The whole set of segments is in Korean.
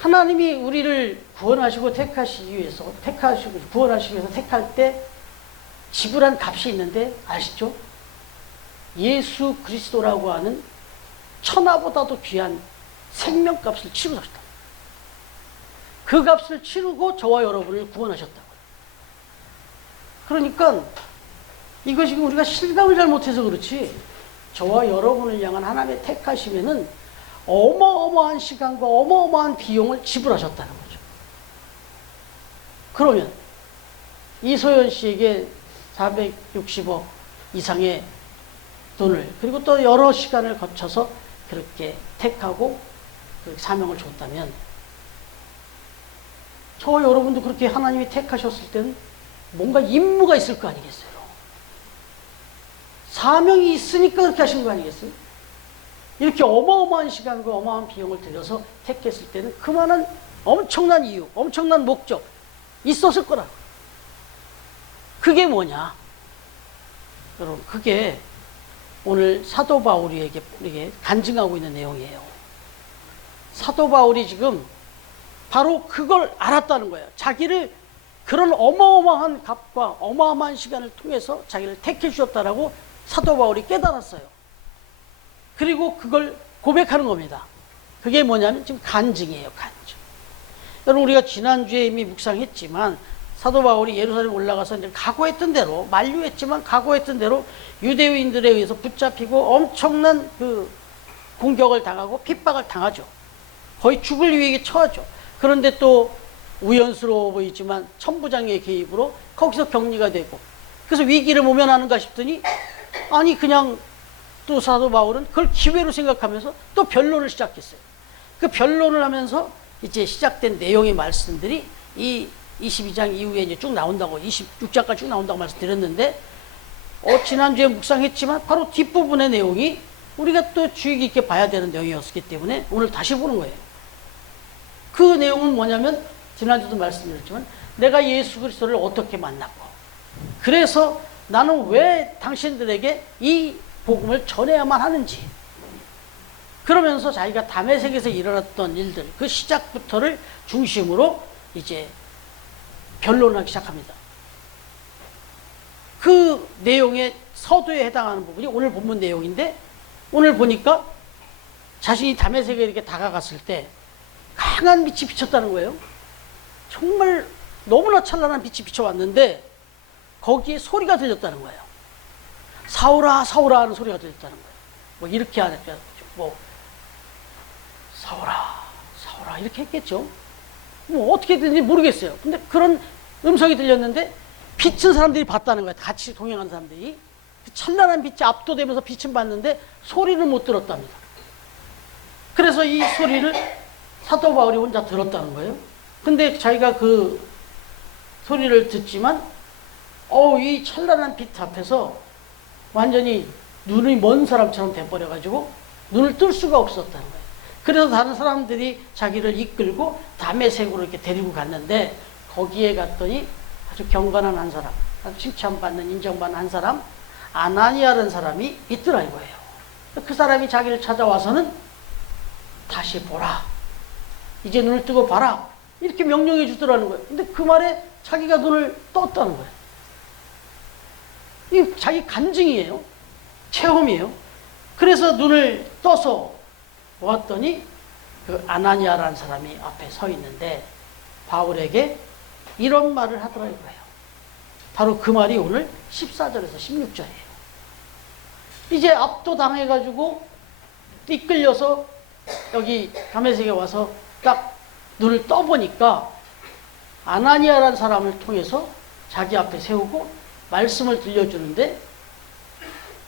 하나님이 우리를 구원하시고 구원하시기 위해서 택할 때 지불한 값이 있는데 아시죠? 예수 그리스도라고 하는 천하보다도 귀한 생명값을 치르셨다. 그 값을 치르고 저와 여러분을 구원하셨다고요. 그러니까 이것이 우리가 실감을 잘 못해서 그렇지, 저와 여러분을 향한 하나님의 택하심에는 어마어마한 시간과 어마어마한 비용을 지불하셨다는 거죠. 그러면 이소연 씨에게 460억 이상의 돈을, 그리고 또 여러 시간을 거쳐서 그렇게 택하고 그 사명을 줬다면, 저와 여러분도 그렇게 하나님이 택하셨을 때는 뭔가 임무가 있을 거 아니겠어요? 사명이 있으니까 그렇게 하신 거 아니겠어요? 이렇게 어마어마한 시간과 어마어마한 비용을 들여서 택했을 때는 그만한 엄청난 이유, 엄청난 목적 있었을 거라. 그게 뭐냐? 여러분, 그게 오늘 사도 바울에게 우리에게 간증하고 있는 내용이에요. 사도 바울이 지금 바로 그걸 알았다는 거예요. 자기를 그런 어마어마한 값과 어마어마한 시간을 통해서 자기를 택해 주셨다라고 사도 바울이 깨달았어요. 그리고 그걸 고백하는 겁니다. 그게 뭐냐면 지금 간증이에요. 간증. 여러분, 우리가 지난주에 이미 묵상했지만 사도 바울이 예루살렘 올라가서 이제 각오했던 대로, 만류했지만 각오했던 대로 유대인들에 의해서 붙잡히고 엄청난 그 공격을 당하고 핍박을 당하죠. 거의 죽을 위기에 처하죠. 그런데 또 우연스러워 보이지만 천부장의 개입으로 거기서 격리가 되고, 그래서 위기를 모면하는가 싶더니 아니 그냥 또 사도 바울은 그걸 기회로 생각하면서 또 변론을 시작했어요. 그 변론을 하면서 이제 시작된 내용의 말씀들이 이 22장 이후에 이제 쭉 나온다고, 26장까지 쭉 나온다고 말씀드렸는데, 지난주에 묵상했지만 바로 뒷부분의 내용이 우리가 또 주의 깊게 봐야 되는 내용이었기 때문에 오늘 다시 보는 거예요. 그 내용은 뭐냐면 지난주도 말씀드렸지만 내가 예수 그리스도를 어떻게 만났고, 그래서 나는 왜 당신들에게 이 복음을 전해야만 하는지, 그러면서 자기가 다메섹에서 일어났던 일들, 그 시작부터를 중심으로 이제 변론하기 시작합니다. 그 내용의 서두에 해당하는 부분이 오늘 본문 내용인데, 오늘 보니까 자신이 다메섹에 이렇게 다가갔을 때 강한 빛이 비쳤다는 거예요. 정말 너무나 찬란한 빛이 비쳐왔는데 거기에 소리가 들렸다는 거예요. 사울아 사울아 하는 소리가 들렸다는 거예요. 뭐 이렇게 하니까 뭐 사울아 사울아 이렇게 했겠죠. 뭐 어떻게 됐는지 모르겠어요. 근데 그런 음성이 들렸는데 빛은 사람들이 봤다는 거예요. 같이 동행하는 사람들이. 그 찬란한 빛이 압도되면서 빛은 봤는데 소리는 못 들었답니다. 그래서 이 소리를 사도 바울이 혼자 들었다는 거예요. 근데 자기가 그 소리를 듣지만 이 찬란한 빛 앞에서 완전히 눈이 먼 사람처럼 돼버려가지고 눈을 뜰 수가 없었다는 거예요. 그래서 다른 사람들이 자기를 이끌고 다메섹으로 이렇게 데리고 갔는데, 거기에 갔더니 아주 경건한 한 사람, 아주 칭찬받는, 인정받는 한 사람, 아나니아라는 사람이 있더라 이거예요. 그 사람이 자기를 찾아와서는 다시 보라, 이제 눈을 뜨고 봐라, 이렇게 명령해 주더라는 거예요. 근데 그 말에 자기가 눈을 떴다는 거예요. 이게 자기 간증이에요. 체험이에요. 그래서 눈을 떠서 보았더니 그 아나니아라는 사람이 앞에 서 있는데 바울에게 이런 말을 하더라 이거예요. 바로 그 말이 오늘 14절에서 16절이에요. 이제 압도당해가지고 이끌려서 여기 다메섹에 와서 딱 눈을 떠보니까 아나니아라는 사람을 통해서 자기 앞에 세우고 말씀을 들려주는데,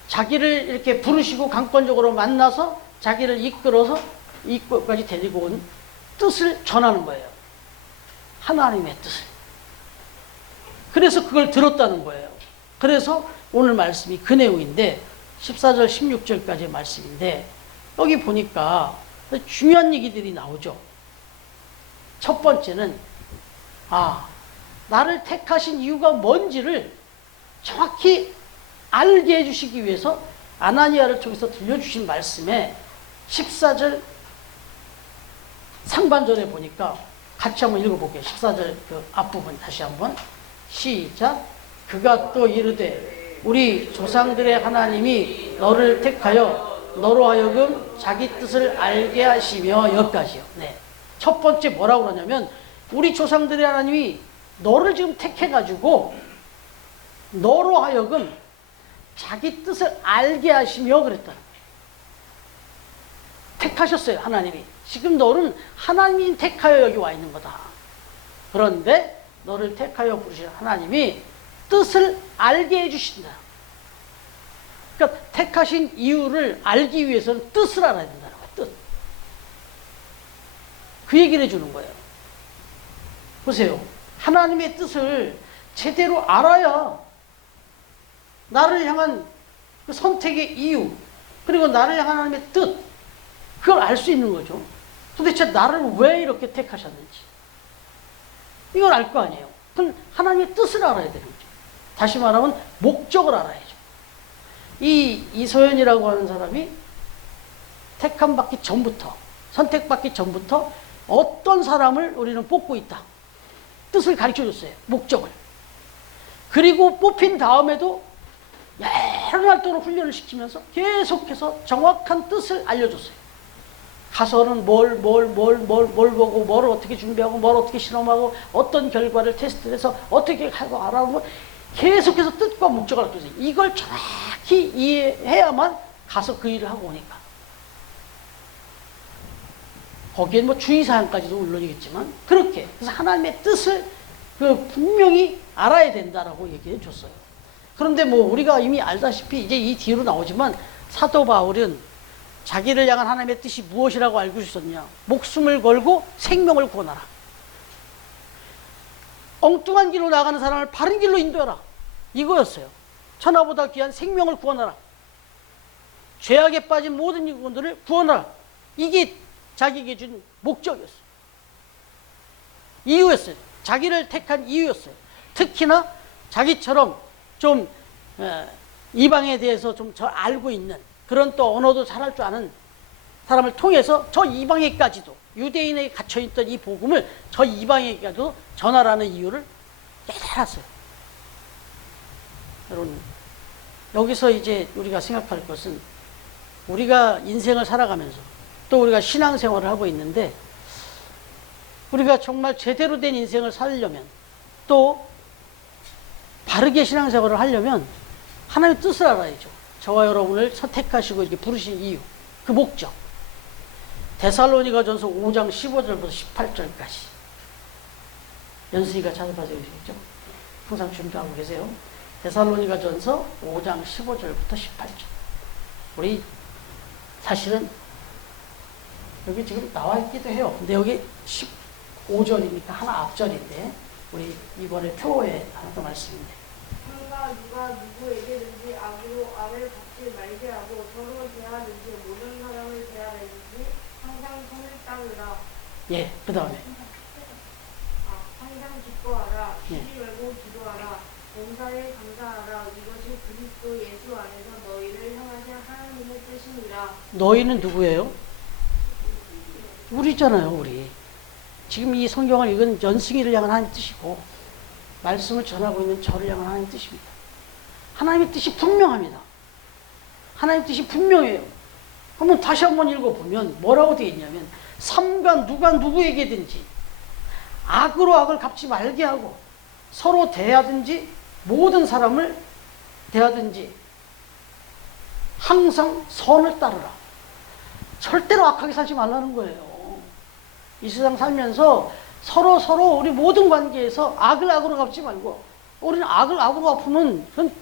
자기를 이렇게 부르시고 강권적으로 만나서 자기를 이끌어서 이곳까지 데리고 온 뜻을 전하는 거예요. 하나님의 뜻을. 그래서 그걸 들었다는 거예요. 그래서 오늘 말씀이 그 내용인데 14절 16절까지의 말씀인데, 여기 보니까 중요한 얘기들이 나오죠. 첫 번째는 나를 택하신 이유가 뭔지를 정확히 알게 해주시기 위해서 아나니아를 통해서 들려주신 말씀에 14절 상반절에 보니까 같이 한번 읽어볼게요. 14절 그 앞부분 다시 한번 시작. 그가 또 이르되 우리 조상들의 하나님이 너를 택하여 너로 하여금 자기 뜻을 알게 하시며 여기까지요. 네. 첫 번째 뭐라고 그러냐면 우리 조상들의 하나님이 너를 지금 택해가지고 너로 하여금 자기 뜻을 알게 하시며 그랬다는 거예요. 택하셨어요, 하나님이. 지금 너는 하나님이 택하여 여기 와 있는 거다. 그런데 너를 택하여 부르신 하나님이 뜻을 알게 해주신다. 그러니까 택하신 이유를 알기 위해서는 뜻을 알아야 된다는 거예요. 뜻. 그 얘기를 해주는 거예요. 보세요. 하나님의 뜻을 제대로 알아야 나를 향한 그 선택의 이유, 그리고 나를 향한 하나님의 뜻, 그걸 알 수 있는 거죠. 도대체 나를 왜 이렇게 택하셨는지. 이걸 알 거 아니에요. 그럼 하나님의 뜻을 알아야 되는 거죠. 다시 말하면 목적을 알아야죠. 이 이소연이라고 하는 사람이 택함 받기 전부터, 선택받기 전부터 어떤 사람을 우리는 뽑고 있다. 뜻을 가르쳐 줬어요. 목적을. 그리고 뽑힌 다음에도 여러 날 동안 훈련을 시키면서 계속해서 정확한 뜻을 알려줬어요. 가서는 뭘 보고, 뭘 어떻게 준비하고, 뭘 어떻게 실험하고, 어떤 결과를 테스트를 해서 어떻게 하고 알아보고, 계속해서 뜻과 목적을 알려줬어요. 이걸 정확히 이해해야만 가서 그 일을 하고 오니까. 거기엔 뭐 주의사항까지도 물론이겠지만, 그렇게. 그래서 하나님의 뜻을 그 분명히 알아야 된다라고 얘기해 줬어요. 그런데 뭐 우리가 이미 알다시피 이제 이 뒤로 나오지만 사도 바울은 자기를 향한 하나님의 뜻이 무엇이라고 알고 있었냐? 목숨을 걸고 생명을 구원하라. 엉뚱한 길로 나가는 사람을 바른 길로 인도하라. 이거였어요. 천하보다 귀한 생명을 구원하라. 죄악에 빠진 모든 영혼들을 구원하라. 이게 자기에게 준 목적이었어요. 이유였어요. 자기를 택한 이유였어요. 특히나 자기처럼 좀 이방에 대해서 좀 잘 알고 있는 그런 또 언어도 잘할 줄 아는 사람을 통해서 저 이방에까지도 유대인에 갇혀있던 이 복음을 저 이방에까지도 전하라는 이유를 깨달았어요. 여러분, 여기서 이제 우리가 생각할 것은 우리가 인생을 살아가면서 또 우리가 신앙생활을 하고 있는데 우리가 정말 제대로 된 인생을 살려면 또 바르게 신앙생활을 하려면 하나님의 뜻을 알아야죠. 저와 여러분을 선택하시고 이렇게 부르신 이유, 그 목적. 데살로니가전서 5장 15절부터 18절까지. 연수이가 찾아봐 주시겠죠? 항상 준비하고 계세요. 데살로니가전서 5장 15절부터 18절. 우리 사실은 여기 지금 나와 있기도 해요. 근데 여기 15절이니까 하나 앞절인데 우리 이번에 표에 하나 더 말씀인데. 누가 누구에게든지 악으로 악을 받지 말게 하고 서로 대하든지 모든 사람을 대하든지 항상 선을 따르라. 예, 그 다음에. 항상 기뻐하라. 예. 쉬지 말고 기도하라. 범사에 감사하라. 이것이 그리스도 예수 안에서 너희를 향하신 하나님의 뜻이니라. 너희는 누구예요? 우리잖아요, 우리. 지금 이 성경을 읽은 연승이를 향한 하나님의 뜻이고 말씀을 전하고 있는 저를 향한 하나님의 뜻입니다. 하나님의 뜻이 분명합니다. 하나님의 뜻이 분명해요. 한번 다시 한번 읽어보면 뭐라고 되어 있냐면 삼가 누가 누구에게든지 악으로 악을 갚지 말게 하고 서로 대하든지 모든 사람을 대하든지 항상 선을 따르라. 절대로 악하게 살지 말라는 거예요. 이 세상 살면서 서로 우리 모든 관계에서 악을 악으로 갚지 말고 우리는 악을 악으로 갚으면 그건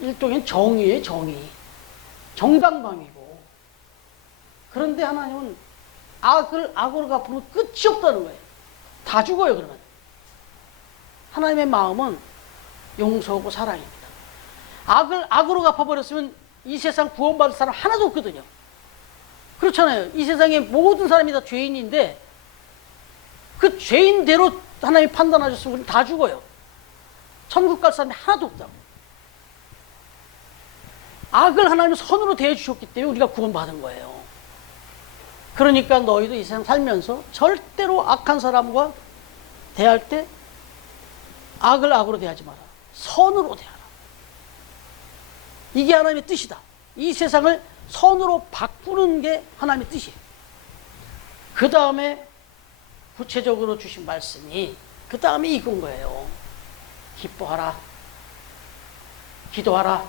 일종의 정의예요. 정의. 정당방위고. 그런데 하나님은 악을 악으로 갚으면 끝이 없다는 거예요. 다 죽어요, 그러면. 하나님의 마음은 용서하고 사랑입니다. 악을 악으로 갚아버렸으면 이 세상 구원받을 사람 하나도 없거든요. 그렇잖아요. 이 세상의 모든 사람이 다 죄인인데 그 죄인대로 하나님이 판단하셨으면 우리는 다 죽어요. 천국 갈 사람이 하나도 없다고. 악을 하나님은 선으로 대해주셨기 때문에 우리가 구원받은 거예요. 그러니까 너희도 이 세상 살면서 절대로 악한 사람과 대할 때 악을 악으로 대하지 마라. 선으로 대하라. 이게 하나님의 뜻이다. 이 세상을 선으로 바꾸는 게 하나님의 뜻이에요. 그 다음에 구체적으로 주신 말씀이 그 다음에 이건 거예요. 기뻐하라. 기도하라.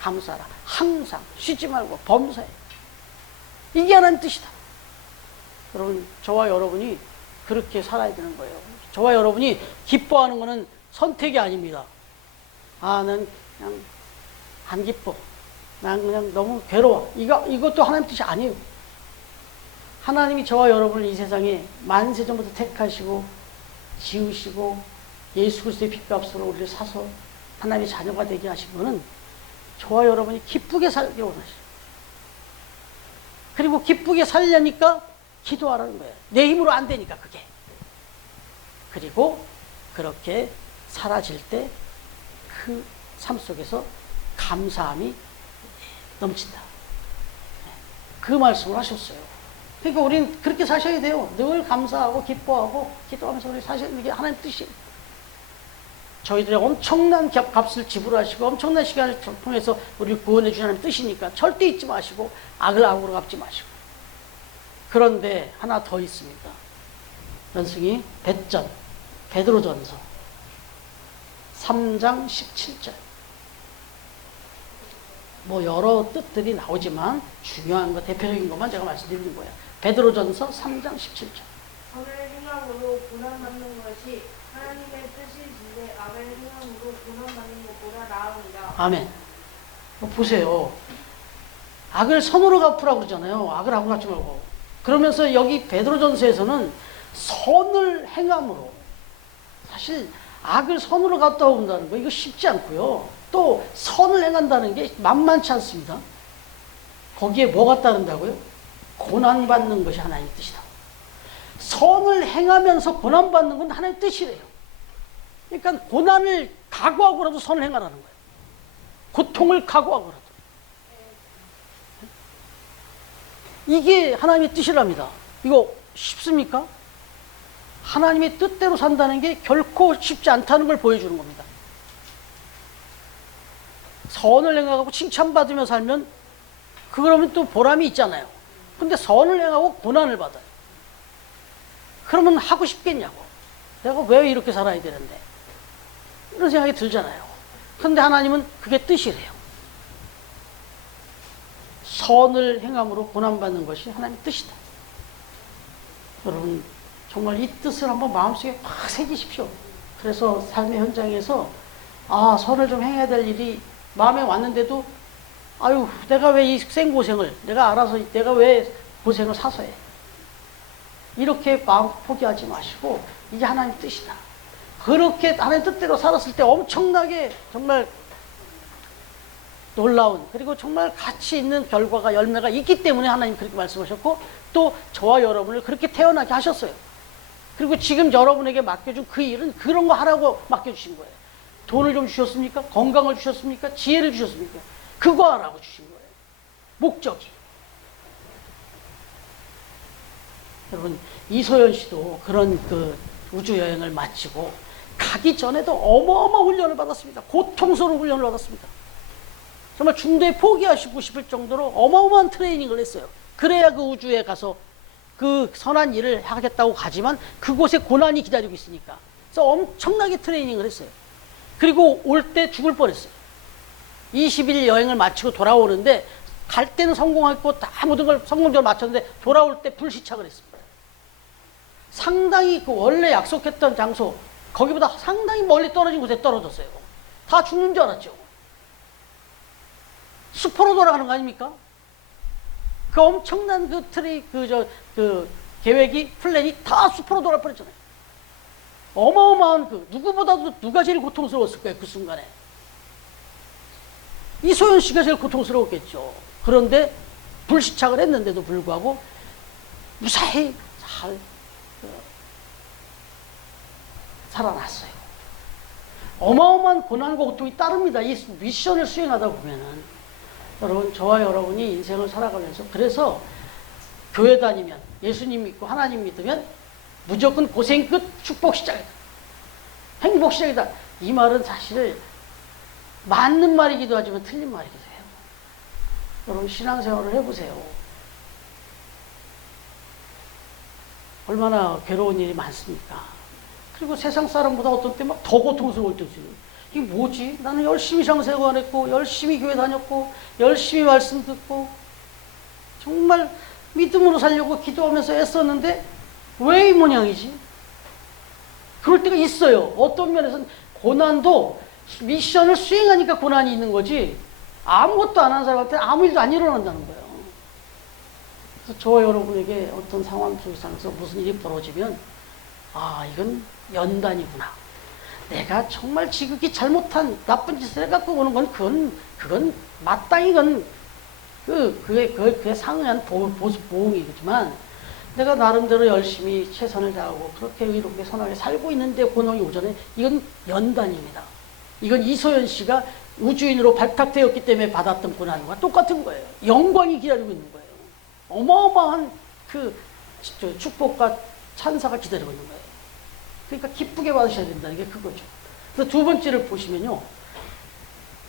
감사하라. 항상 쉬지 말고 범사해. 이게 하나님 뜻이다. 여러분, 저와 여러분이 그렇게 살아야 되는 거예요. 저와 여러분이 기뻐하는 것은 선택이 아닙니다. 아, 난 그냥 안 기뻐. 난 그냥 너무 괴로워. 이것도 하나님 뜻이 아니에요. 하나님이 저와 여러분을 이 세상에 만세전부터 택하시고 지으시고 예수 그리스도의 핏값으로 우리를 사서 하나님의 자녀가 되게 하신 것은 저와 여러분이 기쁘게 살기 원하시죠. 그리고 기쁘게 살려니까 기도하라는 거예요. 내 힘으로 안 되니까 그게. 그리고 그렇게 사라질 때 그 삶 속에서 감사함이 넘친다. 그 말씀을 하셨어요. 그러니까 우리는 그렇게 사셔야 돼요. 늘 감사하고 기뻐하고 기도하면서 우리 사시는 게 하나님 뜻이에요. 저희들의 엄청난 값을 지불하시고 엄청난 시간을 통해서 우리를 구원해 주시는 하나님 뜻이니까 절대 잊지 마시고 악을 악으로 갚지 마시고. 그런데 하나 더 있습니다. 연승이 베드로전서 3장 17절. 뭐 여러 뜻들이 나오지만 중요한 거, 대표적인 것만 제가 말씀드리는 거예요. 베드로전서 3장 17절. 선을 행함으로 고난받는 것이 하나님의 뜻이신데 악을 행함으로 고난받는 것보다 나으니라. 아멘. 보세요. 악을 선으로 갚으라고 그러잖아요. 악을 악으로 갚지 말고. 그러면서 여기 베드로전서에서는 선을 행함으로, 사실 악을 선으로 갚다고 본다는 거 이거 쉽지 않고요. 또 선을 행한다는 게 만만치 않습니다. 거기에 뭐가 따른다고요? 고난받는 것이 하나님의 뜻이다. 선을 행하면서 고난받는 건 하나님의 뜻이래요. 그러니까 고난을 각오하고라도 선을 행하라는 거예요. 고통을 각오하고라도. 이게 하나님의 뜻이랍니다. 이거 쉽습니까? 하나님의 뜻대로 산다는 게 결코 쉽지 않다는 걸 보여주는 겁니다. 선을 행하고 칭찬받으며 살면 그러면 또 보람이 있잖아요. 근데 선을 행하고 고난을 받아요. 그러면 하고 싶겠냐고. 내가 왜 이렇게 살아야 되는데. 이런 생각이 들잖아요. 근데 하나님은 그게 뜻이래요. 선을 행함으로 고난받는 것이 하나님의 뜻이다. 여러분, 정말 이 뜻을 한번 마음속에 확 새기십시오. 그래서 삶의 현장에서 아, 선을 좀 행해야 될 일이 마음에 왔는데도 아유, 내가 왜 이 생고생을, 내가 알아서 내가 왜 고생을 사서 해. 이렇게 마음 포기하지 마시고 이게 하나님의 뜻이다. 그렇게 하나님 뜻대로 살았을 때 엄청나게 정말 놀라운, 그리고 정말 가치 있는 결과가, 열매가 있기 때문에 하나님 그렇게 말씀하셨고 또 저와 여러분을 그렇게 태어나게 하셨어요. 그리고 지금 여러분에게 맡겨준 그 일은 그런 거 하라고 맡겨주신 거예요. 돈을 좀 주셨습니까? 건강을 주셨습니까? 지혜를 주셨습니까? 그거 하라고 주신 거예요. 목적이. 여러분, 이소연 씨도 그런 그 우주여행을 마치고 가기 전에도 어마어마한 훈련을 받았습니다. 고통스러운 훈련을 받았습니다. 정말 중도에 포기하시고 싶을 정도로 어마어마한 트레이닝을 했어요. 그래야 그 우주에 가서 그 선한 일을 하겠다고 가지만 그곳에 고난이 기다리고 있으니까. 그래서 엄청나게 트레이닝을 했어요. 그리고 올 때 죽을 뻔했어요. 20일 여행을 마치고 돌아오는데 갈 때는 성공했고 다 모든 걸 성공적으로 마쳤는데 돌아올 때 불시착을 했습니다. 상당히 그 원래 약속했던 장소 거기보다 상당히 멀리 떨어진 곳에 떨어졌어요. 다 죽는 줄 알았죠. 숲으로 돌아가는 거 아닙니까? 그 엄청난 그 계획이, 플랜이 다 숲으로 돌아갈 뻔했잖아요. 어마어마한 누구보다도 누가 제일 고통스러웠을 거예요, 그 순간에. 이소연 씨가 제일 고통스러웠겠죠. 그런데 불시착을 했는데도 불구하고 무사히 잘 살아났어요. 어마어마한 고난과 고통이 따릅니다. 이 미션을 수행하다 보면은. 여러분, 저와 여러분이 인생을 살아가면서 그래서 교회 다니면, 예수님 믿고 하나님 믿으면 무조건 고생 끝 축복 시작이다. 행복 시작이다. 이 말은 사실 맞는 말이기도 하지만 틀린 말이기도 해요. 여러분 신앙생활을 해보세요. 얼마나 괴로운 일이 많습니까? 그리고 세상 사람보다 어떤 때 막 더 고통스러울 때도 있어요. 이게 뭐지? 나는 열심히 신앙생활했고 열심히 교회 다녔고 열심히 말씀 듣고 정말 믿음으로 살려고 기도하면서 애썼는데 왜 이 모양이지? 그럴 때가 있어요. 어떤 면에서는 고난도 미션을 수행하니까 고난이 있는 거지 아무것도 안 한 사람한테 아무 일도 안 일어난다는 거예요. 그래서 저와 여러분에게 어떤 상황 속에서 무슨 일이 벌어지면 아 이건 연단이구나. 내가 정말 지극히 잘못한 나쁜 짓을 해갖고 오는 건 그건 마땅히 그게 상응한 보응이지만 내가 나름대로 열심히 최선을 다하고 그렇게 의롭게 선하게 살고 있는데 고난이 오전에 이건 연단입니다. 이건 이소연 씨가 우주인으로 발탁되었기 때문에 받았던 고난과 똑같은 거예요. 영광이 기다리고 있는 거예요. 어마어마한 그 축복과 찬사가 기다리고 있는 거예요. 그러니까 기쁘게 받으셔야 된다는 게 그거죠. 그래서 두 번째를 보시면요.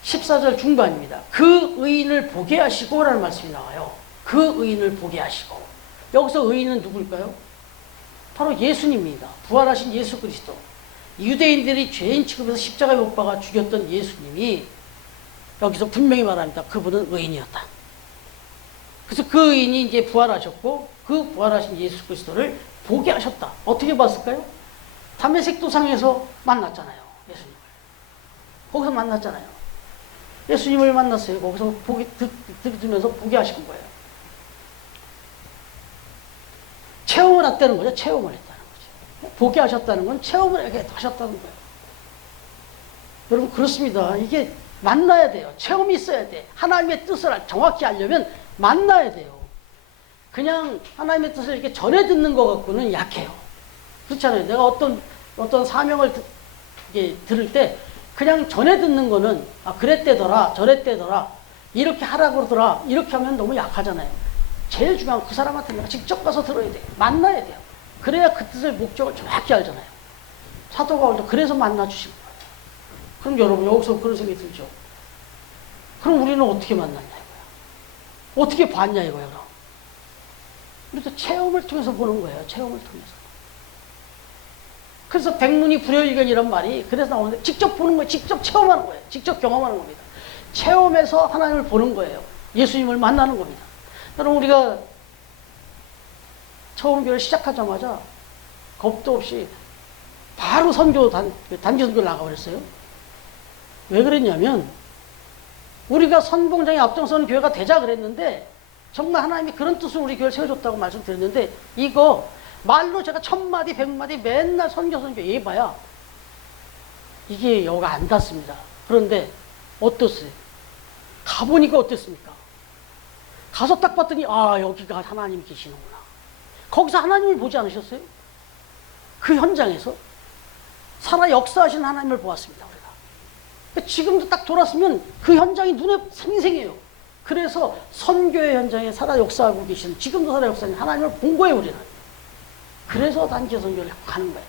14절 중반입니다. 그 의인을 보게 하시고 라는 말씀이 나와요. 그 의인을 보게 하시고. 여기서 의인은 누굴까요? 바로 예수님입니다. 부활하신 예수 그리스도. 유대인들이 죄인 취급해서 십자가에 못 박아 죽였던 예수님이 여기서 분명히 말합니다. 그분은 의인이었다. 그래서 그 의인이 이제 부활하셨고 그 부활하신 예수 그리스도를 보게 하셨다. 어떻게 봤을까요? 담메색 도상에서 만났잖아요. 예수님을. 거기서 만났잖아요. 예수님을 만났어요. 거기서 들으면서 보게 하신 거예요. 체험을 했다는 거죠. 체험을 했다는 거죠. 보게 하셨다는 건 체험을 하셨다는 거예요. 여러분 그렇습니다. 이게 만나야 돼요. 체험이 있어야 돼. 하나님의 뜻을 정확히 알려면 만나야 돼요. 그냥 하나님의 뜻을 이렇게 전해 듣는 것 갖고는 약해요. 그렇잖아요. 내가 어떤 사명을 들을 때 그냥 전해 듣는 거는 아 그랬대더라 저랬대더라 이렇게 하라고 그러더라 이렇게 하면 너무 약하잖아요. 제일 중요한 그 사람한테 내가 직접 가서 들어야 돼요. 만나야 돼요. 그래야 그 뜻의 목적을 정확히 알잖아요. 사도 바울도 그래서 만나주신 거예요. 그럼 여러분 여기서 그런 생각이 들죠. 그럼 우리는 어떻게 만났냐 이거야. 어떻게 봤냐 이거야. 그럼 우리도 체험을 통해서 보는 거예요. 체험을 통해서. 그래서 백문이 불여일견이란 말이 그래서 나오는데 직접 보는 거예요. 직접 체험하는 거예요. 직접 경험하는 겁니다. 체험해서 하나님을 보는 거예요. 예수님을 만나는 겁니다. 여러분 우리가 처음 교회를 시작하자마자 겁도 없이 바로 단기 선교를 나가버렸어요. 왜 그랬냐면 우리가 선봉장에 앞장서는 교회가 되자 그랬는데 정말 하나님이 그런 뜻으로 우리 교회를 세워줬다고 말씀드렸는데 이거 말로 제가 1000마디 100마디 맨날 선교 얘기해봐야 이게 여가 안 닿습니다. 그런데 어떻어요? 가보니까 어땠습니까? 가서 딱 봤더니 아 여기가 하나님이 계시는구나. 거기서 하나님을 보지 않으셨어요? 그 현장에서 살아 역사하신 하나님을 보았습니다. 우리가. 지금도 딱 돌았으면 그 현장이 눈에 생생해요. 그래서 선교의 현장에 살아 역사하고 계시는 지금도 살아 역사하는 하나님을 본 거예요. 우리는. 그래서 단기 선교를 가는 거예요.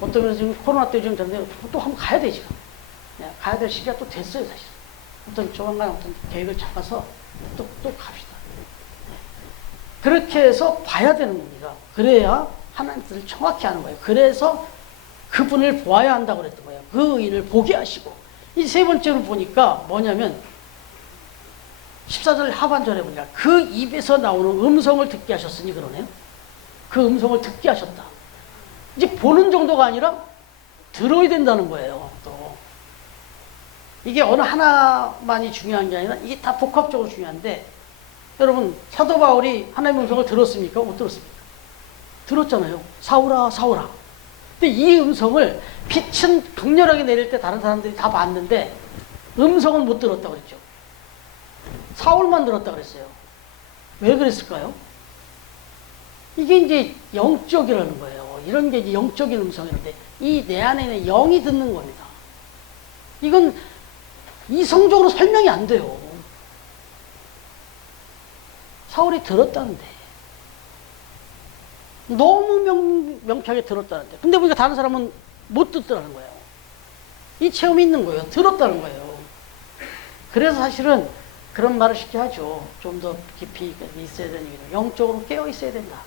어떤 면에서 지금 코로나 때 좀 됐는데 또 한번 가야 돼 지금. 네, 가야 될 시기가 또 됐어요 사실. 조만간 어떤 계획을 잡아서 또 갑시다. 네. 그렇게 해서 봐야 되는 겁니다. 그래야 하나님 뜻을 정확히 아는 거예요. 그래서 그분을 보아야 한다고 그랬던 거예요. 그 의인을 보게 하시고 이 세 번째로 보니까 뭐냐면 14절 하반절에 보니까 그 입에서 나오는 음성을 듣게 하셨으니 그러네요. 그 음성을 듣게 하셨다. 이제 보는 정도가 아니라 들어야 된다는 거예요. 또 이게 어느 하나만이 중요한 게 아니라 이게 다 복합적으로 중요한데 여러분 사도 바울이 하나님의 음성을 들었습니까? 못 들었습니까? 들었잖아요. 사울아 사울아. 근데 이 음성을 빛은 강렬하게 내릴 때 다른 사람들이 다 봤는데 음성은 못 들었다고 그랬죠. 사울만 들었다고 그랬어요. 왜 그랬을까요? 이게 이제 영적이라는 거예요. 이런 게 이제 영적인 음성인데 이 내 안에 있는 영이 듣는 겁니다. 이건 이성적으로 설명이 안 돼요. 사울이 들었다는데 너무 명쾌하게 들었다는데. 근데 보니까 다른 사람은 못 듣더라는 거예요. 이 체험이 있는 거예요. 들었다는 거예요. 그래서 사실은 그런 말을 쉽게 하죠. 좀 더 깊이 있어야 되는 얘기는 영적으로 깨어 있어야 된다.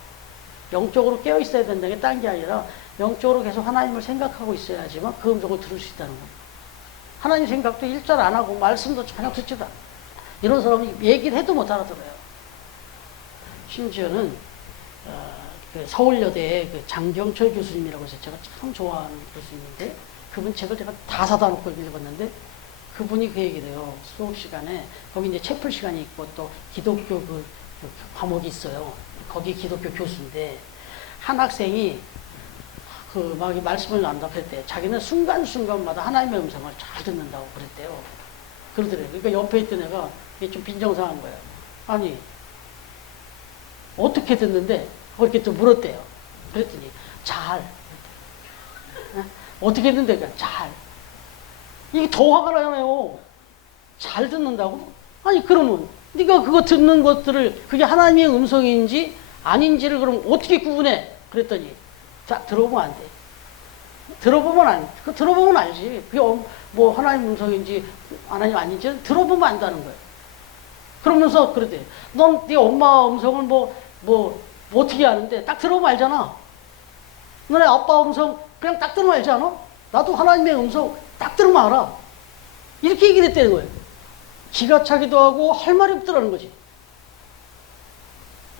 영적으로 깨어 있어야 된다는 게 딴 게 아니라 영적으로 계속 하나님을 생각하고 있어야지만 그 음성을 들을 수 있다는 겁니다. 하나님 생각도 일절 안 하고 말씀도 전혀 듣지도 않아요. 이런 사람은 얘기를 해도 못 알아들어요. 심지어는 그 서울여대의 그 장경철 교수님이라고 해서 제가 참 좋아하는 교수님인데 그분 책을 제가 다 사다 놓고 읽었는데 그분이 그 얘기를 해요. 수업 시간에 거기 이제 채플 시간이 있고 또 기독교 그 과목이 있어요. 거기 기독교 교수인데 한 학생이 그 막 말씀을 나눈다 그랬대요. 자기는 순간순간마다 하나님의 음성을 잘 듣는다고 그랬대요. 그러더래요. 그러니까 옆에 있던 애가 이게 좀 빈정상한 거예요. 아니 어떻게 듣는데? 그렇게 또 물었대요. 그랬더니 잘. 어떻게 듣는데? 잘. 이게 더 화가 나잖아요. 잘 듣는다고? 아니 그러면 네가 그거 듣는 것들을 그게 하나님의 음성인지 아닌지를 그럼 어떻게 구분해? 그랬더니 자 들어보면 안 돼. 들어보면 알지. 그게 뭐 하나님 음성인지 하나님 아닌지 들어보면 안다는 거예요. 그러면서 그러대. 넌 네 엄마 음성을 뭐 어떻게 아는데 딱 들어보면 알잖아. 너네 아빠 음성 그냥 딱 들으면 알지 않아? 나도 하나님의 음성 딱 들으면 알아. 이렇게 얘기를 했다는 거예요. 기가 차기도 하고 할 말이 없더라는 거지.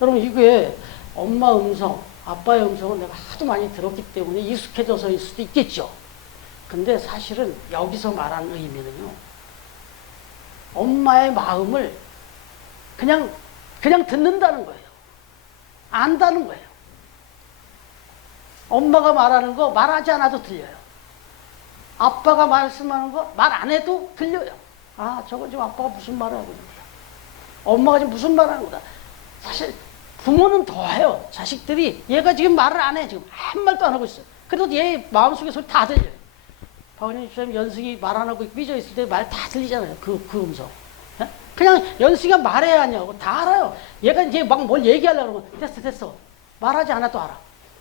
여러분 이게 엄마 음성, 아빠의 음성은 내가 하도 많이 들었기 때문에 익숙해져서일 수도 있겠죠. 근데 사실은 여기서 말하는 의미는요. 엄마의 마음을 그냥 듣는다는 거예요. 안다는 거예요. 엄마가 말하는 거 말하지 않아도 들려요. 아빠가 말씀하는 거 말 안 해도 들려요. 아, 저거 지금 아빠가 무슨 말을 하고 있는 거다. 엄마가 지금 무슨 말을 하는 거다. 사실 부모는 더 해요. 자식들이 얘가 지금 말을 안 해. 지금 한 말도 안 하고 있어요. 그래도 얘 마음속에 소리 다 들려요. 박은영 집사님 연승이 말 안 하고 삐져 있을 때 말 다 들리잖아요. 그 음성. 그냥 연승이가 말해야 하냐고 다 알아요. 얘가 이제 막 뭘 얘기하려고 그러면 됐어. 말하지 않아도 알아.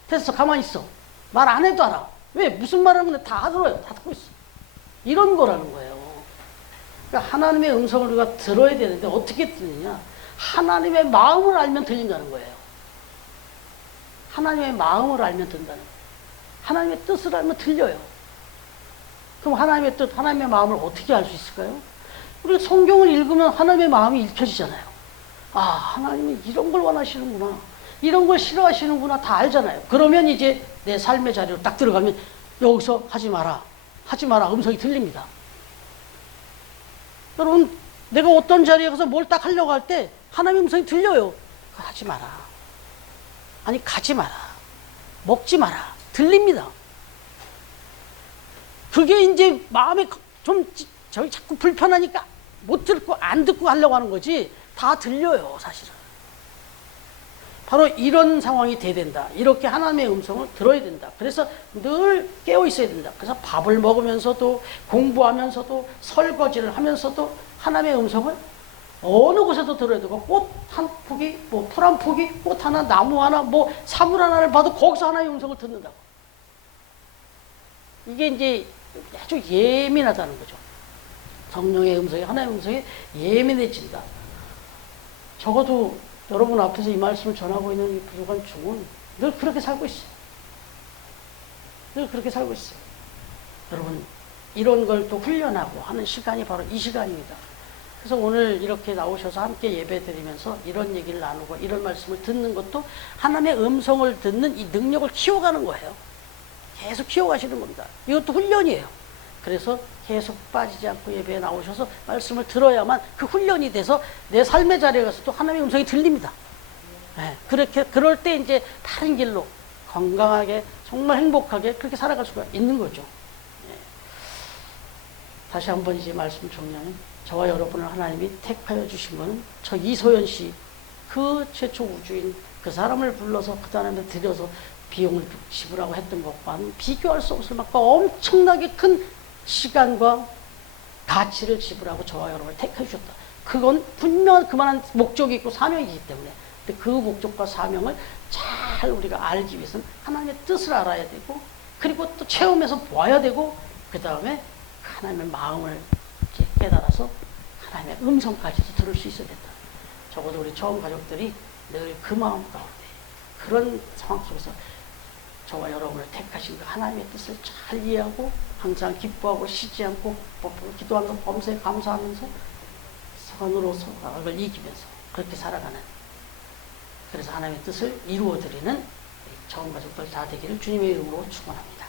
됐어. 가만히 있어. 말 안 해도 알아. 왜? 무슨 말 하면 다 들어요. 다 듣고 있어. 이런 거라는 거예요. 그러니까 하나님의 음성을 우리가 들어야 되는데 어떻게 듣느냐. 하나님의 마음을 알면 들린다는 거예요. 하나님의 마음을 알면 듣는다는 거예요. 하나님의 뜻을 알면 들려요. 그럼 하나님의 뜻, 하나님의 마음을 어떻게 알 수 있을까요? 우리가 성경을 읽으면 하나님의 마음이 읽혀지잖아요. 아, 하나님은 이런 걸 원하시는구나. 이런 걸 싫어하시는구나. 다 알잖아요. 그러면 이제 내 삶의 자리로 딱 들어가면 여기서 하지 마라. 하지 마라. 음성이 들립니다. 여러분, 내가 어떤 자리에 가서 뭘 딱 하려고 할 때 하나님의 음성이 들려요. 그거 하지 마라. 아니, 가지 마라. 먹지 마라. 들립니다. 그게 이제 마음에 좀 저기 자꾸 불편하니까 못 듣고 안 듣고 하려고 하는 거지 다 들려요, 사실은. 바로 이런 상황이 돼야 된다. 이렇게 하나님의 음성을 들어야 된다. 그래서 늘 깨어 있어야 된다. 그래서 밥을 먹으면서도 공부하면서도 설거지를 하면서도 하나님의 음성을 어느 곳에도 들어야 되고 꽃 한 폭이 뭐 풀 한 폭이 꽃 하나 나무 하나 뭐 사물 하나를 봐도 거기서 하나님의 음성을 듣는다고. 이게 이제 아주 예민하다는 거죠. 성령의 음성이 하나님의 음성에 예민해진다. 적어도 여러분 앞에서 이 말씀을 전하고 있는 이 부족한 중은 늘 그렇게 살고 있어요. 늘 그렇게 살고 있어요. 여러분 이런 걸 또 훈련하고 하는 시간이 바로 이 시간입니다. 그래서 오늘 이렇게 나오셔서 함께 예배 드리면서 이런 얘기를 나누고 이런 말씀을 듣는 것도 하나님의 음성을 듣는 이 능력을 키워가는 거예요. 계속 키워가시는 겁니다. 이것도 훈련이에요. 그래서 계속 빠지지 않고 예배에 나오셔서 말씀을 들어야만 그 훈련이 돼서 내 삶의 자리에 가서 또 하나님의 음성이 들립니다. 네, 그럴 때 이제 바른 길로 건강하게 정말 행복하게 그렇게 살아갈 수가 있는 거죠. 네. 다시 한번 이제 말씀 정리하면 저와 여러분을 하나님이 택하여 주신 것은 저 이소연 씨 그 최초 우주인 그 사람을 불러서 그 사람한테 들여서 비용을 지불하고 했던 것과는 비교할 수 없을 만큼 엄청나게 큰 시간과 가치를 지불하고 저와 여러분을 택해 주셨다. 그건 분명한 그만한 목적이 있고 사명이기 때문에 근데 그 목적과 사명을 잘 우리가 알기 위해서는 하나님의 뜻을 알아야 되고, 그리고 또 체험해서 보아야 되고, 그 다음에 하나님의 마음을 이렇게 깨달아서 하나님의 음성까지도 들을 수 있어야 된다. 적어도 우리 처음 가족들이 늘 그 마음 가운데, 그런 상황 속에서 저와 여러분을 택하신 그 하나님의 뜻을 잘 이해하고 항상 기뻐하고 쉬지 않고 기도하면서 범사에 감사하면서 선으로 선악을 이기면서 그렇게 살아가는, 그래서 하나님의 뜻을 이루어드리는 처음 가족들 다 되기를 주님의 이름으로 축원합니다.